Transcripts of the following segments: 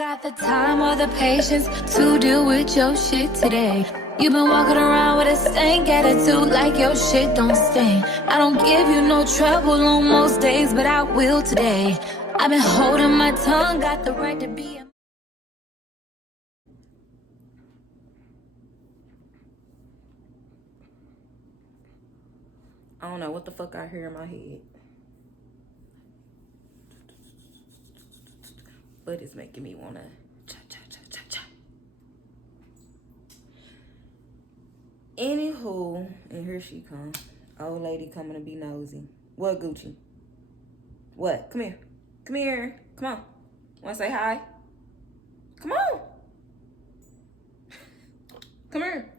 got the time or the patience to deal with your shit today. You've been walking around with a stank attitude like your shit don't stink. I don't give you no trouble on most days, but I will today. I've been holding my tongue, got the right to be a... I don't know what the fuck I hear in my head, but it's making me wanna cha-cha-cha-cha-cha. Anywho, and here she comes. Old lady coming to be nosy. What, Gucci? What? Come here. Come here. Come on. Wanna say hi? Come on. Come here.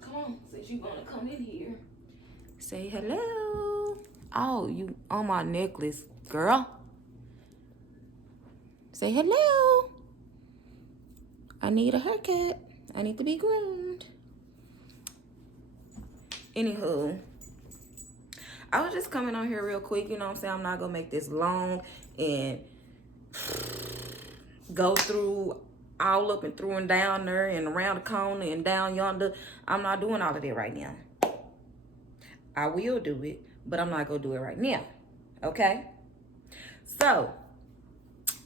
Come on, since you gonna come in here. Say hello. Oh, you on my necklace, girl. Say hello. I need a haircut. I need to be groomed. Anywho, I was just coming on here real quick, you know what I'm saying? I'm not gonna make this long and go through all up and through and down there and around the corner and down yonder. I'm not doing all of that right now. I will do it, but I'm not gonna do it right now, okay? So,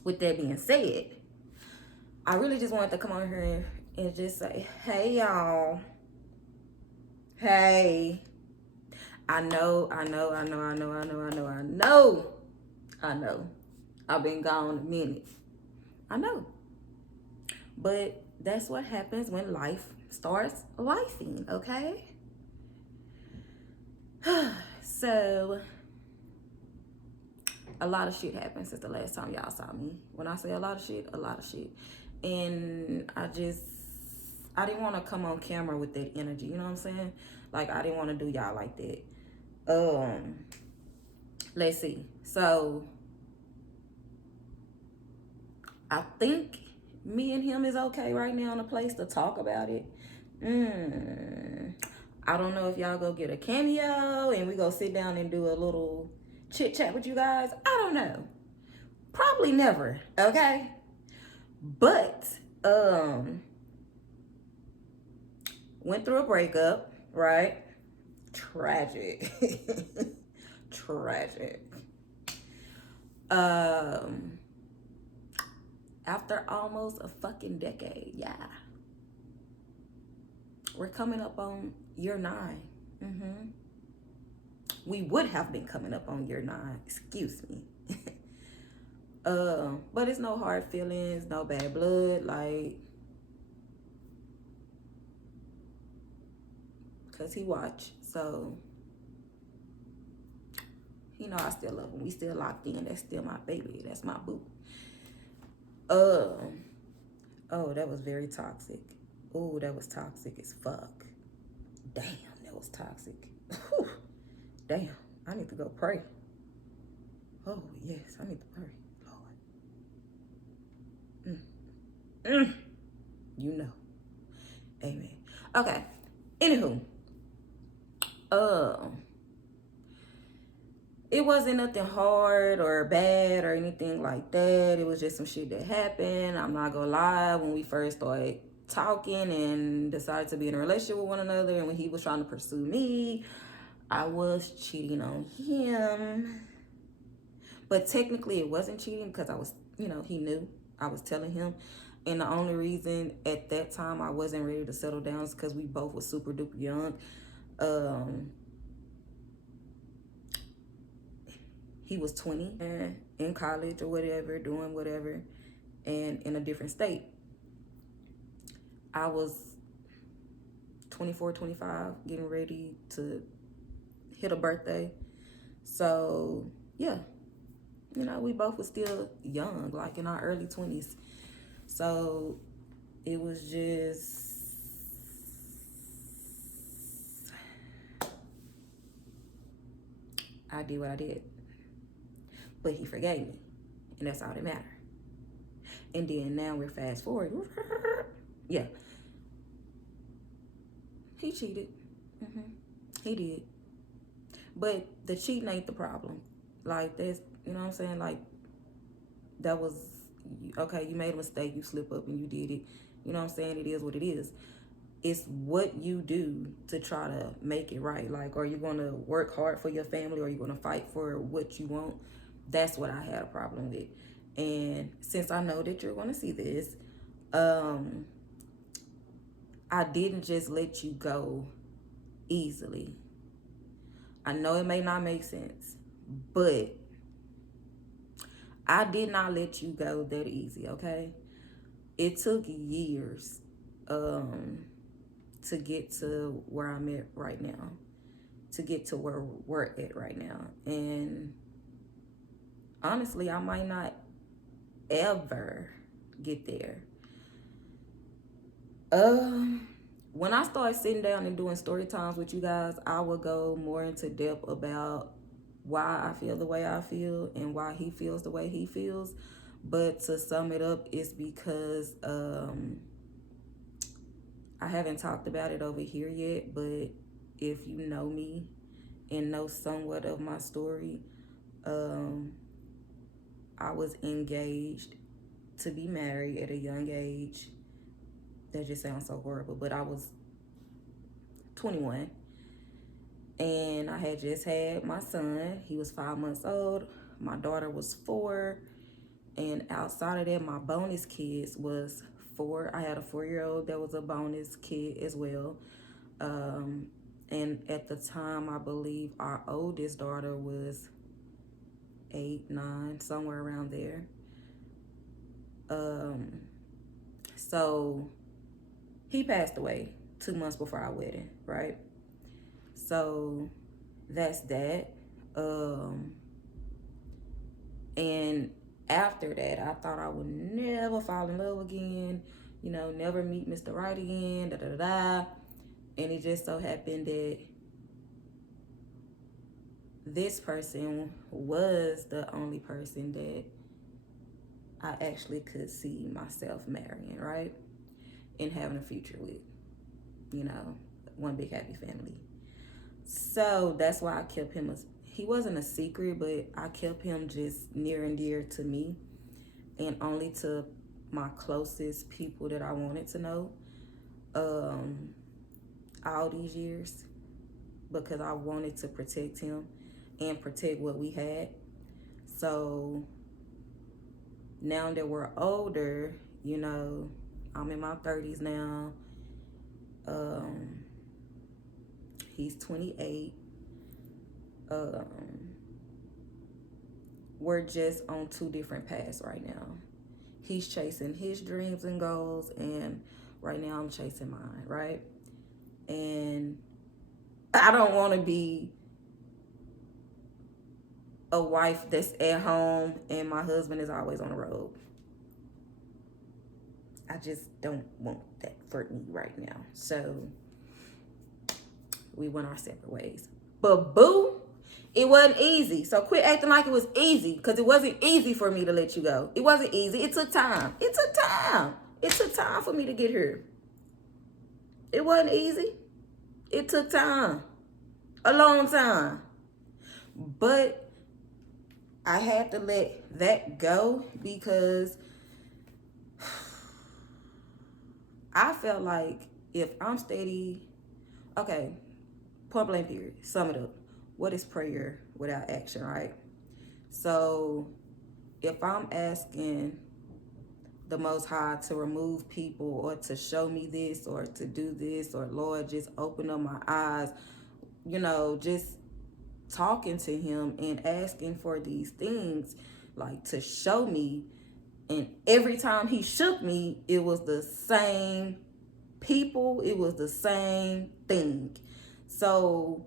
with that being said, I really just wanted to come on here and just say, hey, y'all. Hey. I know. I've been gone a minute. I know. But that's what happens when life starts lifing, okay? So, a lot of shit happened since the last time y'all saw me. When I say a lot of shit. And I didn't want to come on camera with that energy, you know what I'm saying? Like, I didn't want to do y'all like that. Let's see. So, I think me and him is okay right now in a place to talk about it. I don't know if y'all go get a cameo and we go sit down and do a little chit chat with you guys. I don't know. Probably never, okay? But, went through a breakup, right? Tragic. Tragic. After almost a fucking decade, yeah. We're coming up on year 9. We would have been coming up on year 9, excuse me. But it's no hard feelings, no bad blood, like, cause he watch, so you know I still love him. We still locked in. That's still my baby. That's my boo. Oh, that was very toxic. Oh, that was toxic as fuck. Damn, that was toxic. Whew. Damn, I need to go pray. Oh, yes, I need to pray. Lord. You know. Amen. Okay. Anywho. It wasn't nothing hard or bad or anything like that. It was just some shit that happened. I'm not gonna lie. When we first started talking and decided to be in a relationship with one another, and when he was trying to pursue me, I was cheating on him. But technically it wasn't cheating because I was, you know, he knew. I was telling him. And the only reason at that time I wasn't ready to settle down is because we both were super duper young. He was 20 and in college or whatever, doing whatever, and in a different state. I was 24, 25, getting ready to hit a birthday. So, yeah. You know, we both were still young, like in our early 20s. So, it was just... I did what I did. But he forgave me. And that's all that mattered. And then now we're fast forward. Yeah. He cheated. He did. But the cheating ain't the problem. Like, that's, you know what I'm saying? Like, that was, okay, you made a mistake, you slip up and you did it. You know what I'm saying? It is what it is. It's what you do to try to make it right. Like, are you going to work hard for your family, or are you going to fight for what you want? That's what I had a problem with. And since I know that you're going to see this, I didn't just let you go easily. I know it may not make sense, but I did not let you go that easy, okay? It took years to get to where I'm at right now, to get to where we're at right now. And honestly, I might not ever get there. When I started sitting down and doing story times with you guys, I would go more into depth about why I feel the way I feel and why he feels the way he feels. But to sum it up, it's because I haven't talked about it over here yet, but if you know me and know somewhat of my story, I was engaged to be married at a young age. That just sounds so horrible, but I was 21, and I had just had my son. He was 5 months old. My daughter was 4, and outside of that, my bonus kids was 4. I had a 4-year-old that was a bonus kid as well. And at the time, I believe our oldest daughter was 8, 9, somewhere around there. So he passed away 2 months before our wedding, right? So that's that. And after that, I thought I would never fall in love again, you know, never meet Mr. Right again, da-da-da-da. And it just so happened that this person was the only person that I actually could see myself marrying, right? And having a future with, you know, one big happy family. So that's why I kept him he wasn't a secret, but I kept him just near and dear to me, and only to my closest people that I wanted to know all these years, because I wanted to protect him and protect what we had. So now that we're older, you know, I'm in my 30s now. He's 28. We're just on 2 different paths right now. He's chasing his dreams and goals, and right now I'm chasing mine, right? And I don't want to be a wife that's at home and my husband is always on the road. I just don't want that for me right now. So we went our separate ways. But boo, it wasn't easy. So quit acting like it was easy, because it wasn't easy for me to let you go. It wasn't easy. It took time. It took time. It took time for me to get here. It wasn't easy. It took time. A long time. But I had to let that go because I felt like if I'm steady, okay, point blank period, sum it up. What is prayer without action, right? So if I'm asking the Most High to remove people, or to show me this, or to do this, or Lord, just open up my eyes, you know, just talking to him and asking for these things, like to show me. And every time he shook me, it was the same people, it was the same thing. So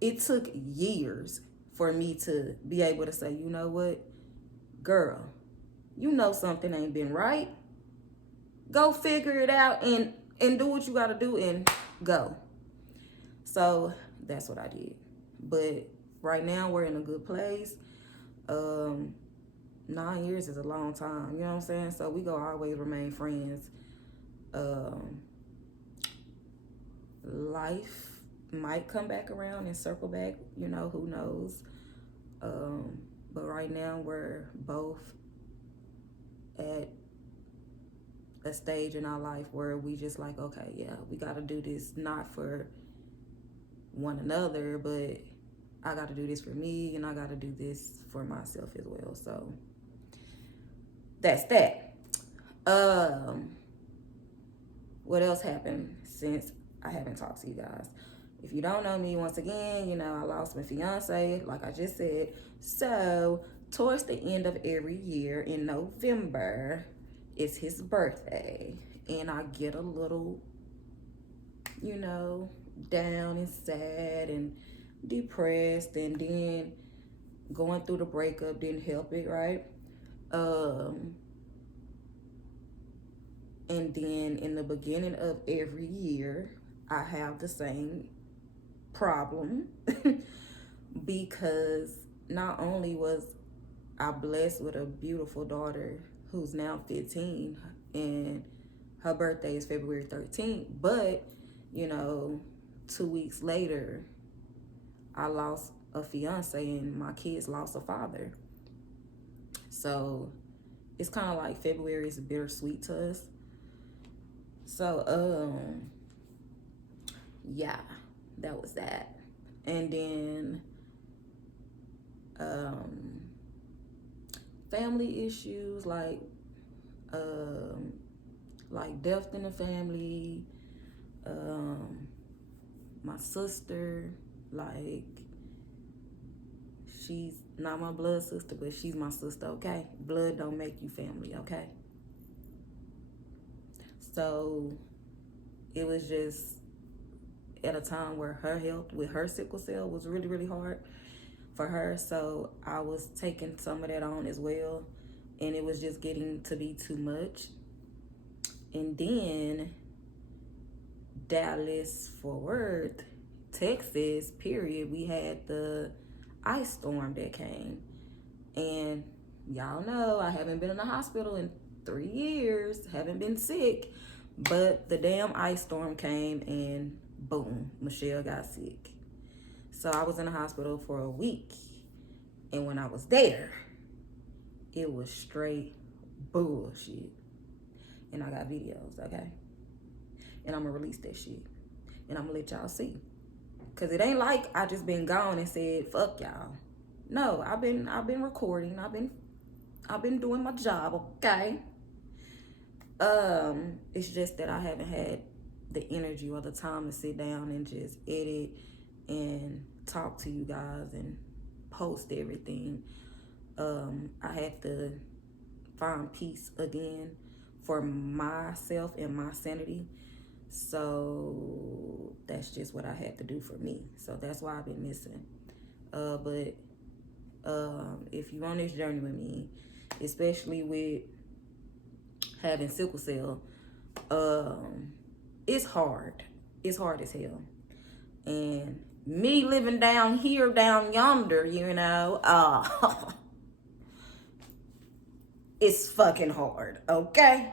it took years for me to be able to say, you know what, girl, you know something ain't been right. Go figure it out and do what you got to do and go. So that's what I did. But right now we're in a good place. 9 years is a long time, you know what I'm saying? So we gonna always remain friends. Life might come back around and circle back, you know, who knows? But right now we're both at a stage in our life where we just like, okay, yeah, we got to do this not for one another, but I got to do this for me, and I got to do this for myself as well. So that's that. What else happened since I haven't talked to you guys? If you don't know me, once again, you know, I lost my fiance, like I just said. So towards the end of every year in November, it's his birthday, and I get a little, you know, down and sad and depressed, and then going through the breakup didn't help it, right? And then in the beginning of every year, I have the same problem because not only was I blessed with a beautiful daughter who's now 15, and her birthday is February 13th, but, you know, 2 weeks later, I lost a fiance and my kids lost a father. So it's kind of like February is bittersweet to us. So, yeah, that was that. And then, family issues like death in the family. My sister, like, she's not my blood sister, but she's my sister, okay? Blood don't make you family, okay? So it was just at a time where her health with her sickle cell was really, really hard for her. So I was taking some of that on as well, and it was just getting to be too much. And then Dallas, Fort Worth, Texas, period, we had the ice storm that came. And y'all know I haven't been in the hospital in 3 years, haven't been sick, but the damn ice storm came and boom, Michelle got sick. So I was in the hospital for a week, and when I was there, it was straight bullshit. And I got videos, okay? And I'm gonna release that shit, and I'm gonna let y'all see, cause it ain't like I just been gone and said fuck y'all. No, I've been recording. I've been doing my job, okay? It's just that I haven't had the energy or the time to sit down and just edit and talk to you guys and post everything. I had to find peace again for myself and my sanity. So that's just what I had to do for me. So that's why I've been missing. But if you're on this journey with me, especially with having sickle cell, it's hard. It's hard as hell. And me living down here, down yonder, you know, it's fucking hard, okay?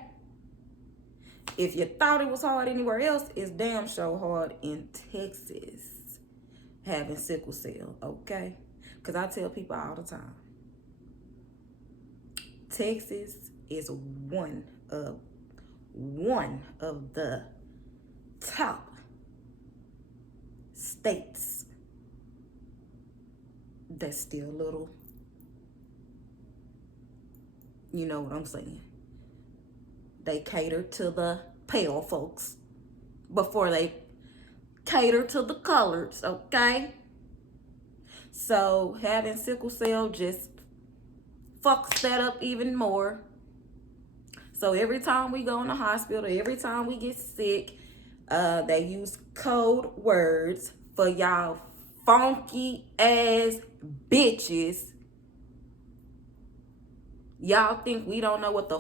If you thought it was hard anywhere else, it's damn sure hard in Texas having sickle cell, okay? Because I tell people all the time, Texas is one of the top states that's still little. You know what I'm saying? They cater to the pale folks before they cater to the coloreds, okay? So having sickle cell just fucks that up even more. So every time we go in the hospital, every time we get sick, they use code words for y'all funky ass bitches. Y'all think we don't know what the...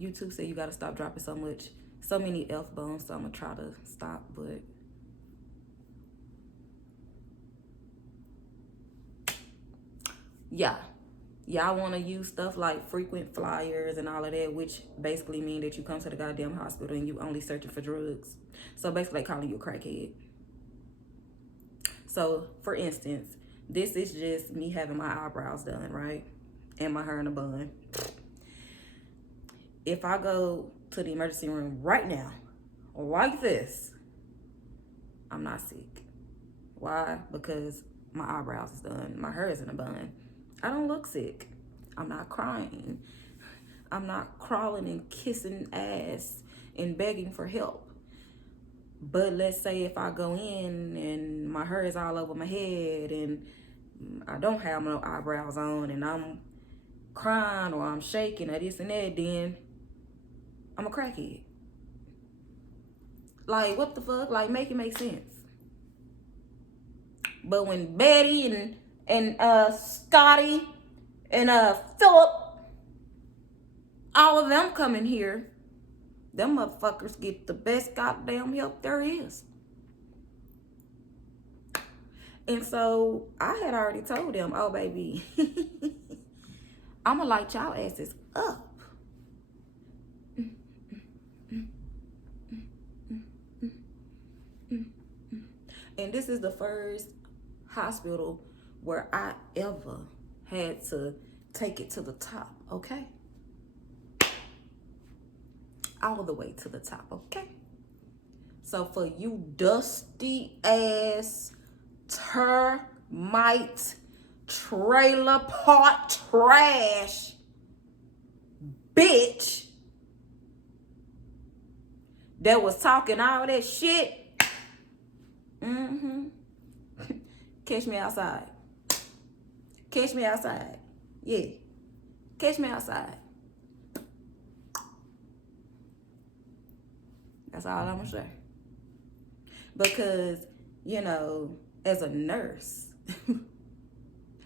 YouTube said you gotta stop dropping so many F-bombs, so I'm gonna try to stop, but... yeah. Y'all want to use stuff like frequent flyers and all of that, which basically mean that you come to the goddamn hospital and you only searching for drugs. So basically they calling you a crackhead. So for instance, this is just me having my eyebrows done, right? and my hair in a bun. If I go to the emergency room right now, like this, I'm not sick. Why? Because my eyebrows is done. My hair is in a bun. I don't look sick. I'm not crying. I'm not crawling and kissing ass and begging for help. But let's say if I go in and my hair is all over my head and I don't have no eyebrows on and I'm crying or I'm shaking or this and that, then I'm a crackhead. Like, what the fuck? Like, make it make sense. But when Betty and Scotty and Philip, all of them come in here, them motherfuckers get the best goddamn help there is. And so I had already told them, oh baby, I'ma light y'all asses up. And this is the first hospital where I ever had to take it to the top, okay? All the way to the top, okay? So for you dusty ass, termite, trailer park trash, bitch, that was talking all that shit, catch me outside. Catch me outside. Yeah. Catch me outside. That's all I'm gonna say. Because, you know, as a nurse,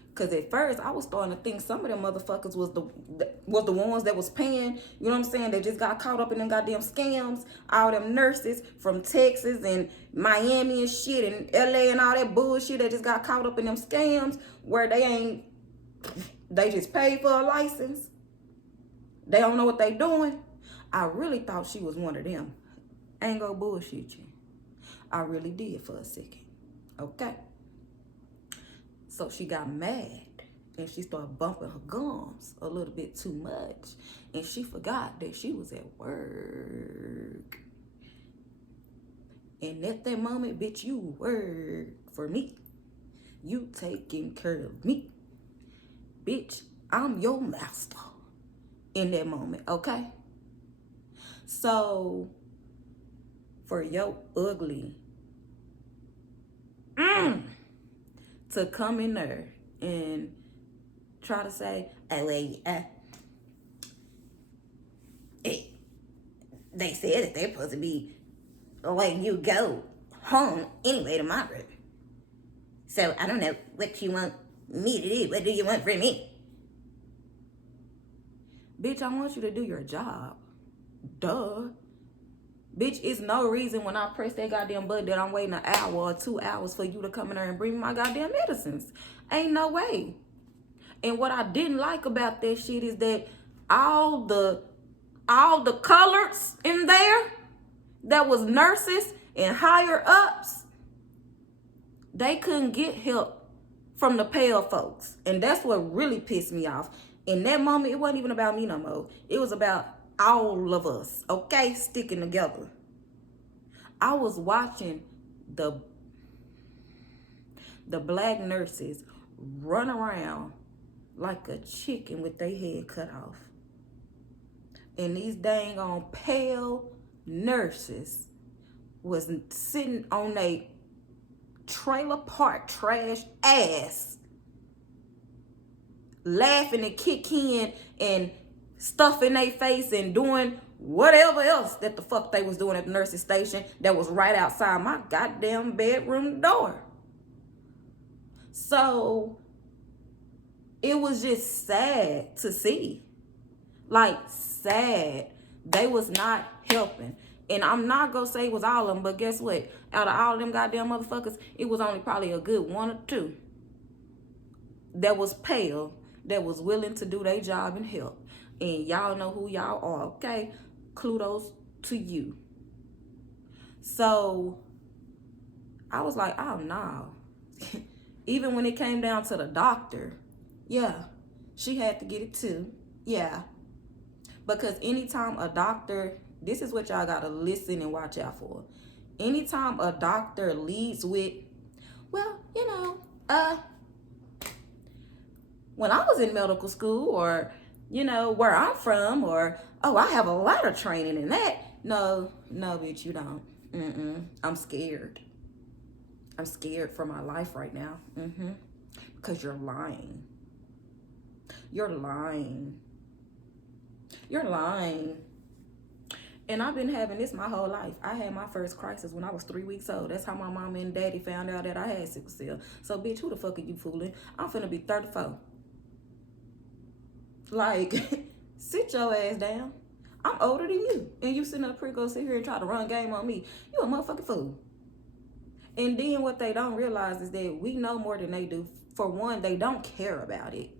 because at first I was starting to think some of them motherfuckers was the ones that was paying, you know what I'm saying? They just got caught up in them goddamn scams. All them nurses from Texas and Miami and shit and LA and all that bullshit that just got caught up in them scams where they just paid for a license. They don't know what they doing. I really thought she was one of them. I ain't gonna bullshit you. I really did for a second. Okay? So she got mad and she started bumping her gums a little bit too much. And she forgot that she was at work. And at that moment, bitch, you work for me. You taking care of me. Bitch, I'm your master in that moment, okay? So, for your ugly to come in there and try to say, oh, wait, they said that they're supposed to be letting you go home anyway tomorrow. So, I don't know what you want me to do. What do you want from me? Bitch, I want you to do your job. Duh. Bitch, it's no reason when I press that goddamn button that I'm waiting an hour or 2 hours for you to come in there and bring me my goddamn medicines. Ain't no way. And what I didn't like about that shit is that all the coloreds in there that was nurses and higher ups, they couldn't get help from the pale folks. And that's what really pissed me off. In that moment, it wasn't even about me no more. It was about all of us, okay, sticking together. I was watching the black nurses run around like a chicken with their head cut off. And these dang on pale nurses was sitting on a trailer park trash ass, laughing and kicking and stuff in their face and doing whatever else that the fuck they was doing at the nurse's station that was right outside my goddamn bedroom door. So it was just sad to see. Like, sad. They was not helping. And I'm not gonna say it was all of them, but guess what? Out of all of them goddamn motherfuckers, it was only probably a good 1 or 2 that was pale, that was willing to do their job and help. And y'all know who y'all are, okay? Kudos to you. So I was like, oh no. Even when it came down to the doctor, yeah, She had to get it too. Yeah. Because anytime a doctor, this is what y'all gotta listen and watch out for. Anytime a doctor leads with, well, when I was in medical school, or, where I'm from, or, oh, I have a lot of training in that. No, bitch, you don't. I'm scared. I'm scared for my life right now. Because you're lying. You're lying. You're lying. And I've been having this my whole life. I had my first crisis when I was 3 weeks old. That's how my mom and daddy found out that I had sickle cell. So, bitch, who the fuck are you fooling? I'm finna be 34. Like, sit your ass down. I'm older than you. And you sitting up here go sit here and try to run game on me. You a motherfucking fool. And then what they don't realize is that we know more than they do. For one, they don't care about it.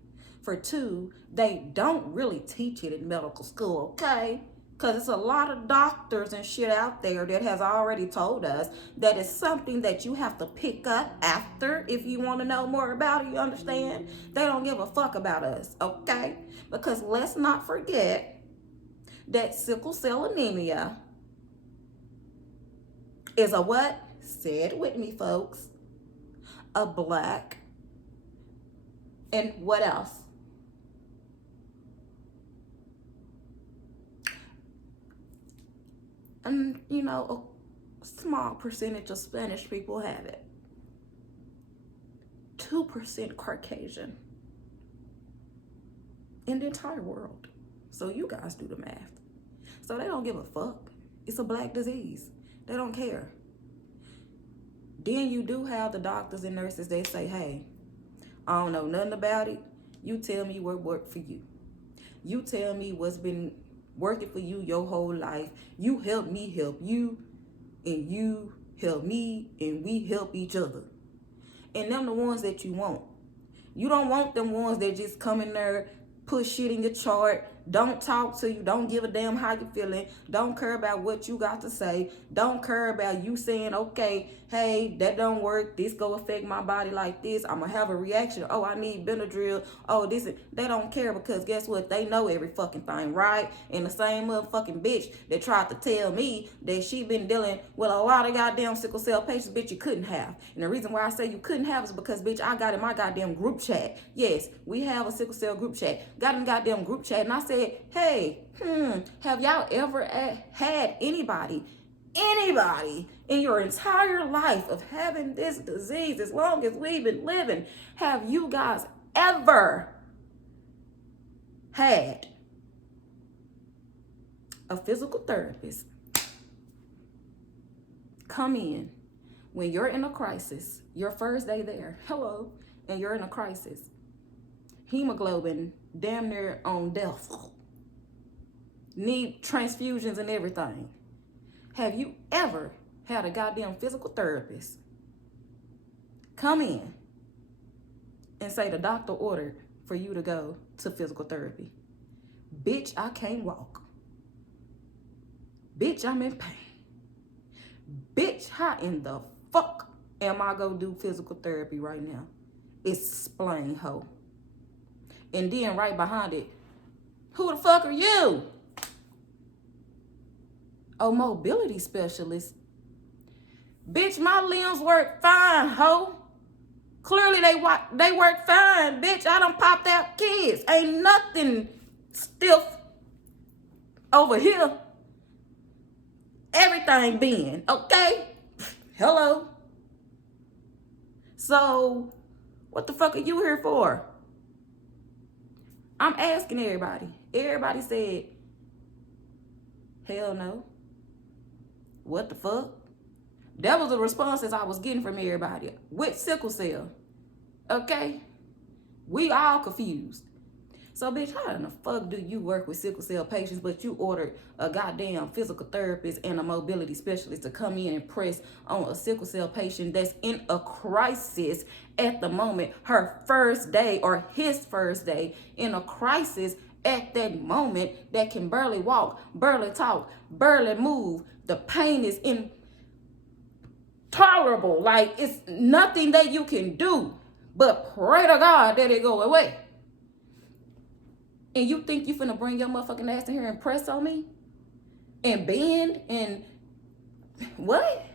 For two, they don't really teach it in medical school, okay? Because it's a lot of doctors and shit out there that has already told us that it's something that you have to pick up after if you want to know more about it, you understand? They don't give a fuck about us, okay? Because let's not forget that sickle cell anemia is a what? Say it with me, folks. A black, and what else? And, a small percentage of Spanish people have it. 2% Caucasian in the entire world. So you guys do the math. So they don't give a fuck. It's a black disease. They don't care. Then you do have the doctors and nurses, they say, hey, I don't know nothing about it. You tell me what worked for you. You tell me what's been working for you your whole life. You help me help you, and you help me, and we help each other. And them the ones that you want. You don't want them ones that just come in there, put shit in your chart, don't talk to you, don't give a damn how you feeling, don't care about what you got to say, don't care about you saying, okay, hey, that don't work, this go affect my body like this, I'm gonna have a reaction, oh, I need Benadryl, oh, this is, they don't care, because guess what, they know every fucking thing, right? And the same motherfucking bitch that tried to tell me that she been dealing with a lot of goddamn sickle cell patients, bitch, you couldn't have. And the reason why I say you couldn't have is because, bitch, I got in my goddamn group chat. Yes, we have a sickle cell group chat. Got in goddamn group chat, and I said, hey, have y'all ever had anybody in your entire life of having this disease, as long as we've been living, have you guys ever had a physical therapist come in when you're in a crisis, your first day there, hello, and you're in a crisis, hemoglobin damn near on death, need transfusions and everything? Have you ever had a goddamn physical therapist come in and say the doctor ordered for you to go to physical therapy? Bitch, I can't walk. Bitch, I'm in pain. Bitch, how in the fuck am I gonna do physical therapy right now? Explain, ho. And then right behind it, who the fuck are you? A mobility specialist. Bitch, my limbs work fine, ho. Clearly they work fine, bitch. I done popped out kids. Ain't nothing stiff over here. Everything been, okay? Hello. So, what the fuck are you here for? I'm asking everybody. Everybody said, hell no. What the fuck? That was the responses I was getting from everybody with sickle cell. Okay? We all confused. So, bitch, how in the fuck do you work with sickle cell patients, but you ordered a goddamn physical therapist and a mobility specialist to come in and press on a sickle cell patient that's in a crisis at the moment, her first day or his first day in a crisis at that moment, that can barely walk, barely talk, barely move. The pain is intolerable. Like, it's nothing that you can do but pray to God that it go away. And you think you finna bring your motherfucking ass in here and press on me? And bend? And what?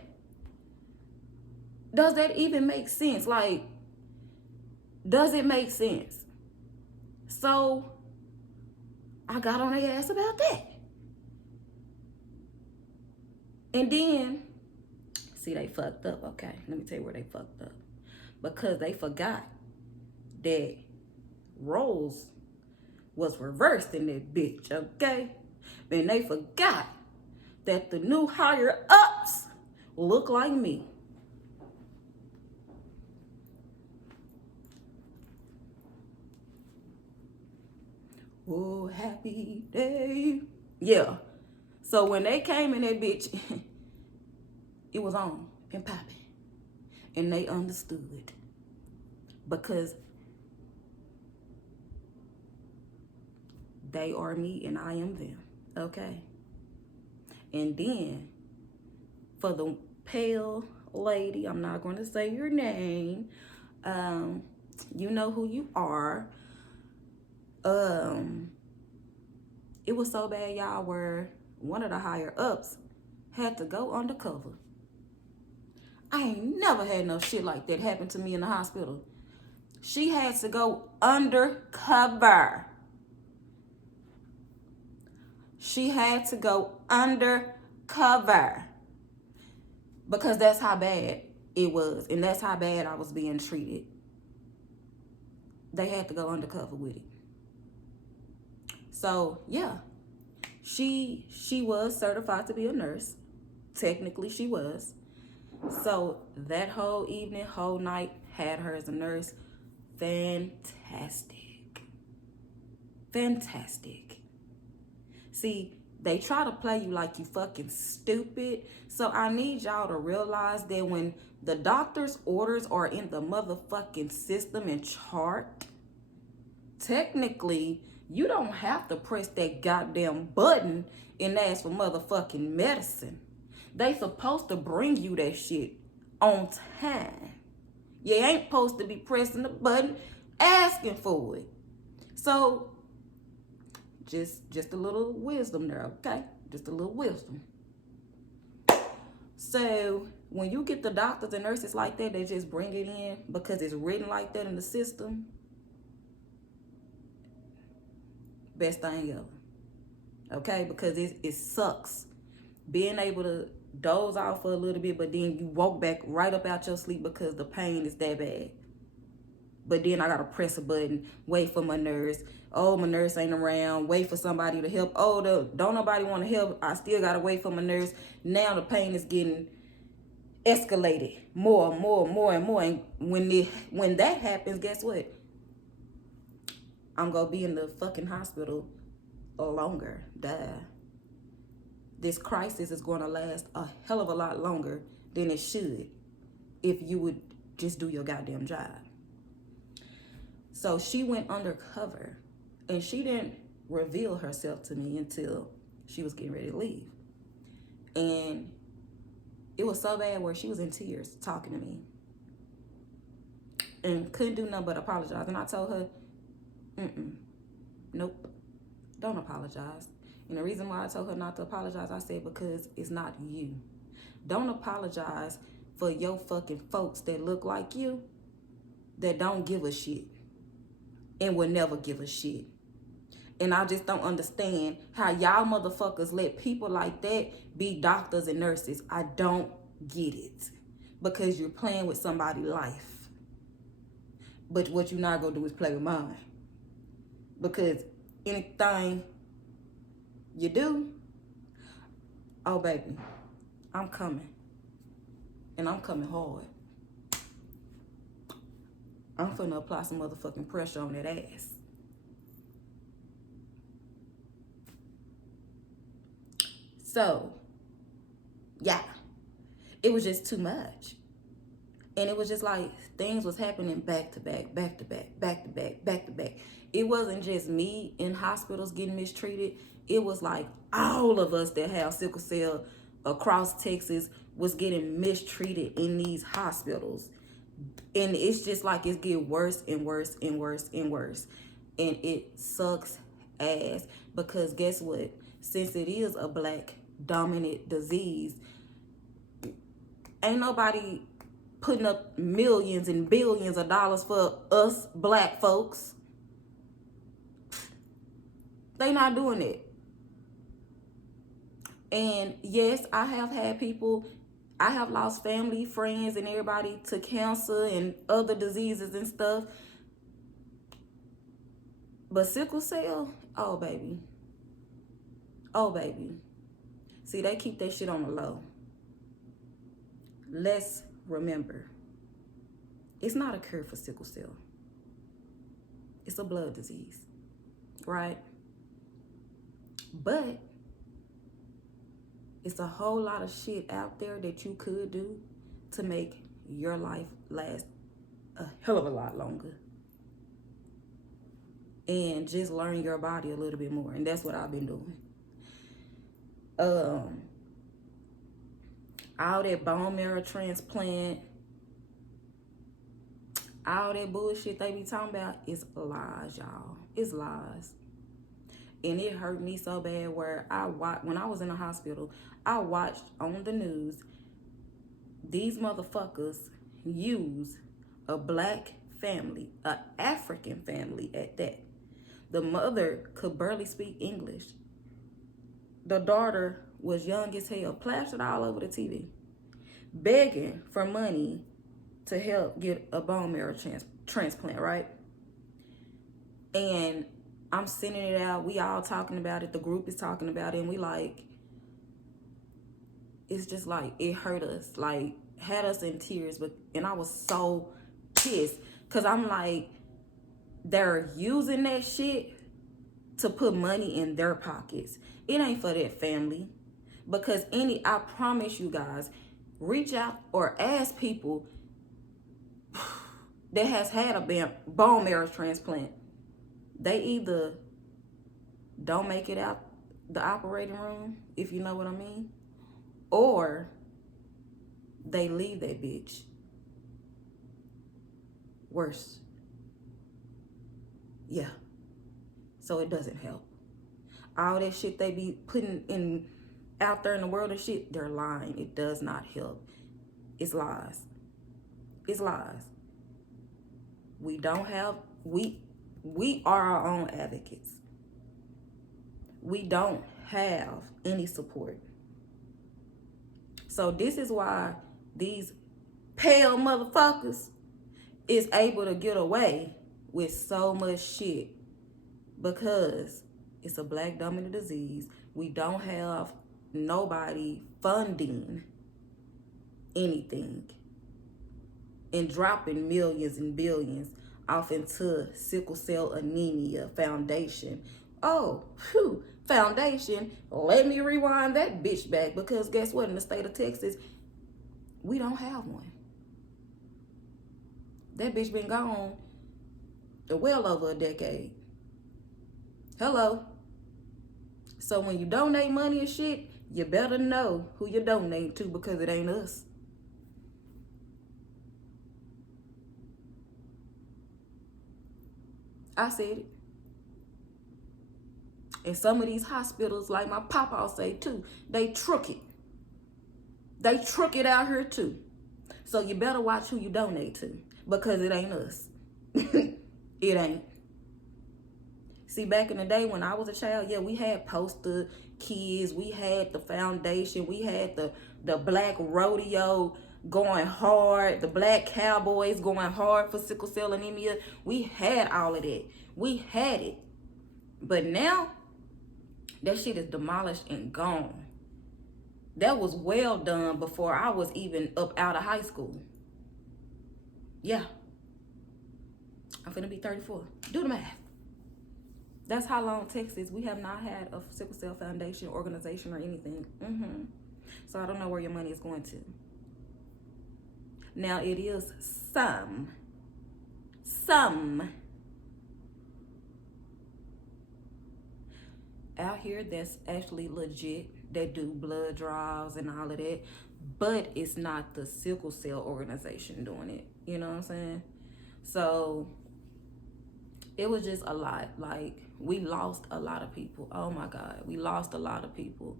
Does that even make sense? Like, does it make sense? So, I got on their ass about that. And then, see, they fucked up, okay? Let me tell you where they fucked up. Because they forgot that roles was reversed in that bitch, okay? And they forgot that the new higher ups look like me. Oh, happy day. Yeah. So when they came in that bitch, it was on and popping. And they understood. Because they are me and I am them. Okay? And then, for the pale lady, I'm not going to say your name. You know who you are. It was so bad, y'all, where one of the higher ups had to go undercover. I ain't never had no shit like that happen to me in the hospital. She had to go undercover. She had to go undercover. Because that's how bad it was. And that's how bad I was being treated. They had to go undercover with it. So, yeah. She was certified to be a nurse. Technically, she was. So, that whole evening, whole night, had her as a nurse. Fantastic. Fantastic. See, they try to play you like you fucking stupid. So I need y'all to realize that when the doctor's orders are in the motherfucking system and chart, technically, you don't have to press that goddamn button and ask for motherfucking medicine. They supposed to bring you that shit on time. You ain't supposed to be pressing the button asking for it. So, just a little wisdom there, okay? Just a little wisdom. So, when you get the doctors and nurses like that, they just bring it in because it's written like that in the system. Best thing ever. Okay? Because it sucks being able to doze off for a little bit, but then you woke back right up out your sleep because the pain is that bad. But then I gotta press a button, wait for my nurse. Oh, my nurse ain't around. Wait for somebody to help. Oh, don't nobody want to help. I still gotta wait for my nurse. Now the pain is getting escalated more and more. And when that happens, guess what? I'm gonna be in the fucking hospital longer. Duh. This crisis is gonna last a hell of a lot longer than it should if you would just do your goddamn job. So she went undercover, and she didn't reveal herself to me until she was getting ready to leave. And it was so bad where she was in tears talking to me and couldn't do nothing but apologize. And I told her, nope, don't apologize. And the reason why I told her not to apologize, I said, because it's not you. Don't apologize for your fucking folks that look like you, that don't give a shit and will never give a shit. And I just don't understand how y'all motherfuckers let people like that be doctors and nurses. I don't get it. Because you're playing with somebody's life. But what you're not going to do is play with mine. Because anything you do, oh baby, I'm coming. And I'm coming hard. I'm finna apply some motherfucking pressure on that ass. So, yeah, it was just too much. And it was just like things was happening back to back. It wasn't just me in hospitals getting mistreated. It was like all of us that have sickle cell across Texas was getting mistreated in these hospitals. And it's just like it's getting worse and worse. And it sucks ass. Because guess what? Since it is a black dominant disease, ain't nobody putting up millions and billions of dollars for us black folks. They not doing it. And yes, I have had people, I have lost family, friends, and everybody to cancer and other diseases and stuff. But sickle cell, oh baby. Oh baby. See, they keep that shit on the low. Let's remember, it's not a cure for sickle cell. It's a blood disease, right? But it's a whole lot of shit out there that you could do to make your life last a hell of a lot longer. And just learn your body a little bit more. And that's what I've been doing. All that bone marrow transplant, all that bullshit they be talking about is lies, y'all. It's lies. And it hurt me so bad where when I was in the hospital, I watched on the news these motherfuckers use a black family, an African family at that. The mother could barely speak English. The daughter was young as hell, plastered all over the TV, begging for money to help get a bone marrow transplant, right? And I'm sending it out. We all talking about it. The group is talking about it. And we like, it's just like, it hurt us. Like, had us in tears. And I was so pissed. Because I'm like, they're using that shit to put money in their pockets. It ain't for that family. Because I promise you guys, reach out or ask people that has had a bone marrow transplant. They either don't make it out the operating room, if you know what I mean, or they leave that bitch worse. Yeah. So it doesn't help. All that shit they be putting in out there in the world and shit, they're lying. It does not help. It's lies. It's lies. We are our own advocates. We don't have any support. So this is why these pale motherfuckers is able to get away with so much shit, because it's a black dominant disease. We don't have nobody funding anything and dropping millions and billions off into sickle cell anemia foundation. Oh, phew, foundation. Let me rewind that bitch back, because guess what? In the state of Texas, we don't have one. That bitch been gone well over a decade. Hello. So when you donate money and shit, you better know who you donate to, because it ain't us. I said it. And some of these hospitals, like my papa say too, they truck it. They truck it out here too. So you better watch who you donate to, because it ain't us. It ain't. See, back in the day when I was a child, yeah, we had poster kids, we had the foundation, we had the black rodeo going hard, the black cowboys going hard for sickle cell anemia. We had all of that. We had it. But now, that shit is demolished and gone. That was well done before I was even up out of high school. Yeah. I'm finna be 34. Do the math. That's how long Texas, we have not had a sickle cell foundation organization or anything. So I don't know where your money is going to. Now it is some out here that's actually legit, that do blood draws and all of that, but it's not the sickle cell organization doing it. You know what I'm saying? So it was just a lot. Like, We lost a lot of people. Oh my God, we lost a lot of people.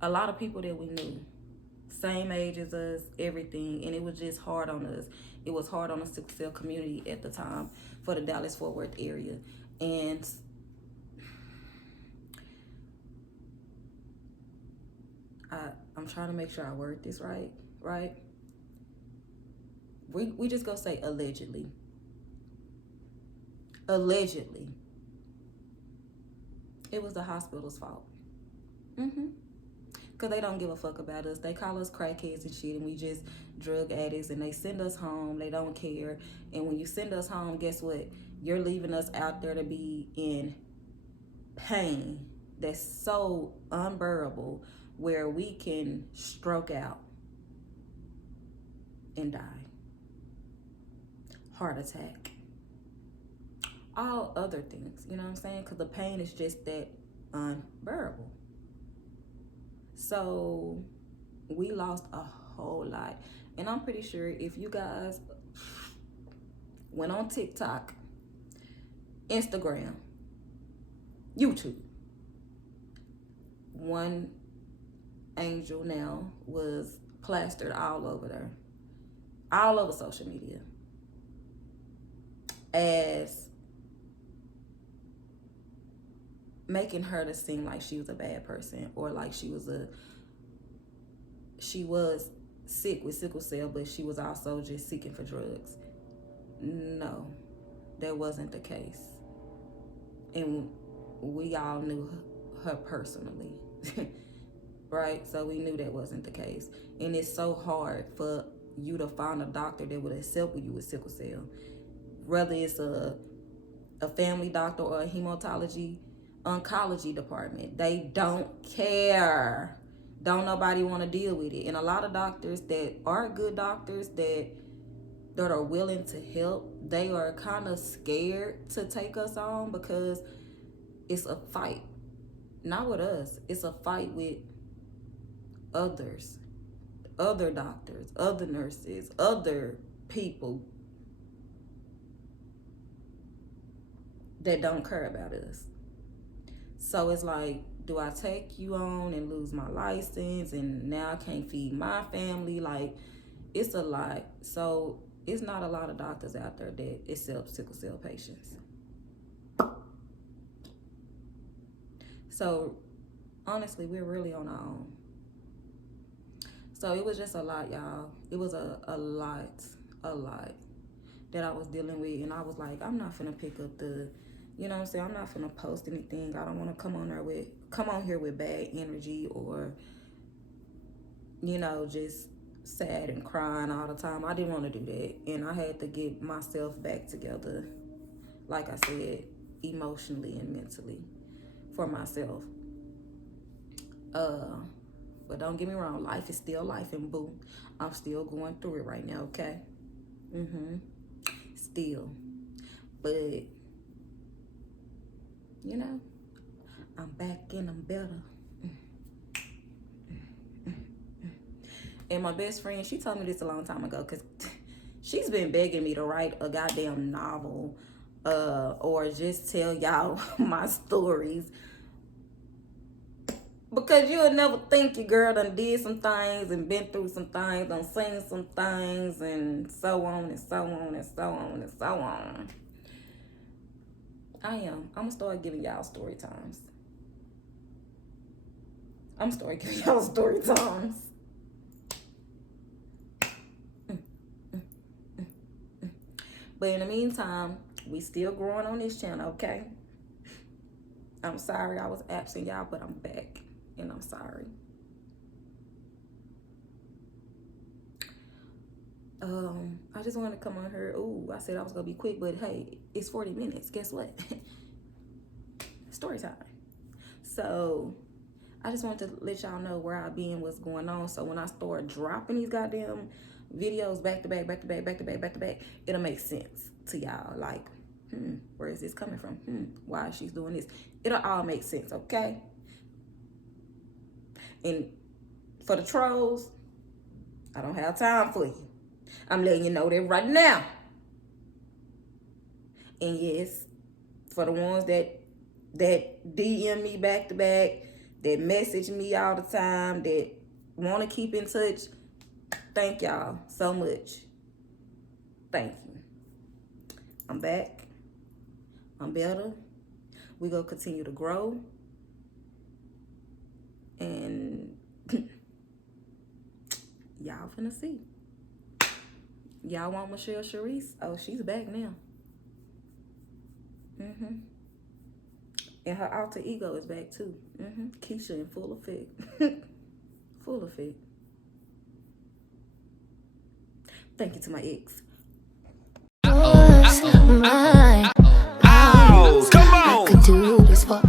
A lot of people that we knew, same age as us, everything, and it was just hard on us. It was hard on the sickle cell community at the time for the Dallas-Fort Worth area. And I'm trying to make sure I word this right? We just gonna say allegedly. Allegedly. It was the hospital's fault. Because they don't give a fuck about us. They call us crackheads and shit, and we just drug addicts, and they send us home. They don't care. And when you send us home, guess what? You're leaving us out there to be in pain that's so unbearable, where we can stroke out and die. Heart attack. All other things, you know what I'm saying? Because the pain is just that unbearable. So we lost a whole lot. And I'm pretty sure if you guys went on TikTok, Instagram, YouTube, one angel now was plastered all over there, all over social media, as making her to seem like she was a bad person, or like she was sick with sickle cell, but she was also just seeking for drugs. No, that wasn't the case. And we all knew her personally, right? So we knew that wasn't the case. And it's so hard for you to find a doctor that would accept you with sickle cell, whether it's a family doctor or a hematology oncology department. They don't care. Don't nobody want to deal with it. And a lot of doctors that are good doctors that are willing to help, they are kind of scared to take us on, because it's a fight. Not with us. It's a fight with others, other doctors, other nurses, other people that don't care about us. So it's like, do I take you on and lose my license, and now I can't feed my family? Like, it's a lot. So it's not a lot of doctors out there that accept sickle cell patients. So honestly, we're really on our own. So it was just a lot, y'all. It was a lot that I was dealing with. And I was like, I'm not finna pick up the, you know what I'm saying? I'm not finna post anything. I don't want to come on here with bad energy, or, you know, just sad and crying all the time. I didn't want to do that. And I had to get myself back together, like I said, emotionally and mentally, for myself. But don't get me wrong, life is still life, and boo, I'm still going through it right now, okay? Still. But, you know, I'm back and I'm better. And my best friend, she told me this a long time ago, because she's been begging me to write a goddamn novel, or just tell y'all my stories. Because you'll never think your girl done did some things and been through some things, done seen some things, and so on and so on and so on and so on. I'm gonna start giving y'all story times. But in the meantime, we still growing on this channel, okay? I'm sorry I was absent, y'all, but I'm back, and I'm sorry. I just wanted to come on here. Ooh, I said I was gonna be quick, but hey, it's 40 minutes. Guess what? Story time. So I just wanted to let y'all know where I been, what's going on. So when I start dropping these goddamn videos back to back, it'll make sense to y'all. Like, where is this coming from? Why is she doing this? It'll all make sense, okay? And for the trolls, I don't have time for you. I'm letting you know that right now. And yes, For the ones that DM me back to back, that message me all the time, that want to keep in touch, thank y'all so much. Thank you. I'm back. I'm better. We gonna continue to grow. And y'all finna see. Y'all want Michelle Charise? Oh, she's back now. And her alter ego is back too. Keisha in full effect. Full effect. Thank you to my ex. Come on! I could do this for